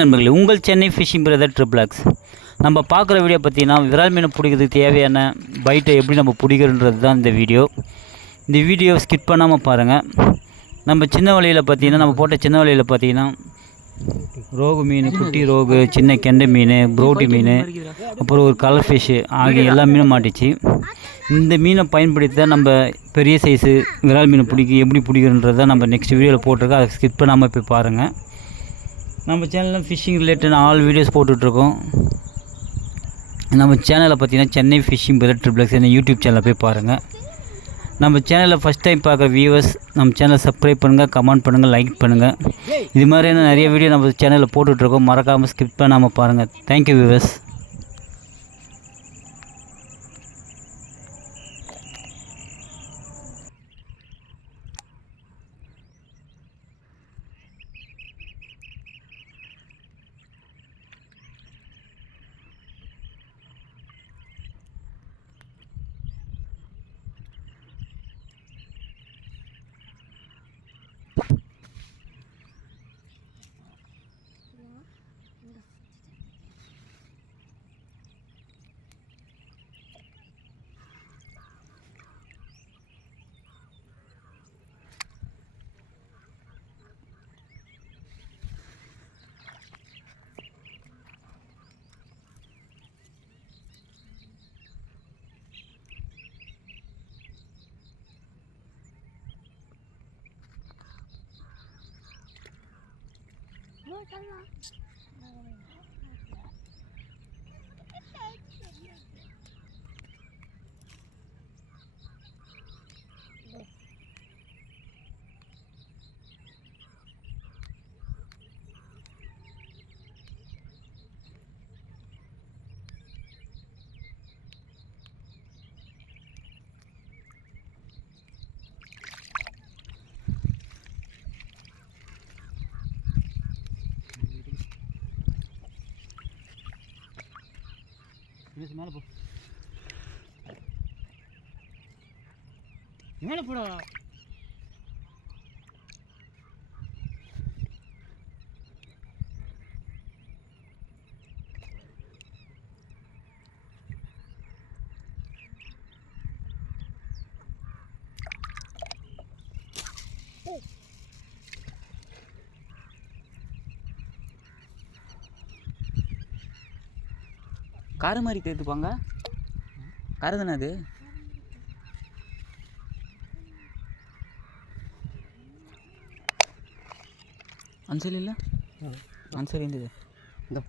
நண்பர்களே, உங்கள் Chennai phishing brother ட்ரிபிளாக்ஸ். நம்ம பார்க்குற வீடியோ பார்த்தீங்கன்னா, விரால் மீனை பிடிக்கிறதுக்கு தேவையான பைட்டை எப்படி நம்ம பிடிக்கிறன்றது தான் இந்த வீடியோ. இந்த வீடியோ ஸ்கிப் பண்ணாமல் பாருங்கள். நம்ம சின்ன வலையில் பார்த்தீங்கன்னா, நம்ம போட்ட சின்ன வலையில் பார்த்தீங்கன்னா ரோகு மீன், குட்டி ரோகு, சின்ன கெண்டை மீன், ப்ரோட்டி மீன், அப்புறம் ஒரு கலர் ஃபிஷ்ஷு ஆகிய எல்லா மீனும் மாட்டிச்சு. இந்த மீனை பயன்படுத்தி தான் நம்ம பெரிய சைஸு விரால் மீனை எப்படி பிடிக்கிறன்றதை நம்ம நெக்ஸ்ட் வீடியோவில் போட்டிருக்கோம். அதை ஸ்கிப் பண்ணாமல் போய் பாருங்கள். நம்ம சேனலில் ஃபிஷ்ஷிங் ரிலேட்டட் ஆல் வீடியோஸ் போட்டுட்ருக்கோம். நம்ம சேனலில் பார்த்தீங்கன்னா சென்னை ஃபிஷிங் பிரதர் ட்ரிபிளாக்ஸ் என்ன யூடியூப் சேனலில் போய் பாருங்கள். நம்ம சேனலில் ஃபஸ்ட் டைம் பார்க்குற வியூவர்ஸ் நம்ம சேனலை சப்ஸ்கிரைப் பண்ணுங்கள், கமெண்ட் பண்ணுங்கள், லைக் பண்ணுங்கள். இது மாதிரியான நிறைய வீடியோ நம்ம சேனலில் போட்டுட்ருக்கோம். மறக்காமல் ஸ்கிப் பண்ணாமல் பாருங்கள். Thank you viewers. மேலே போ, மேலே போடா. காரு மாதிரி கேட்டுப்பாங்க. காரு தானே அது? அன்சரி இல்லை, அன்சரி இருந்தது. இந்த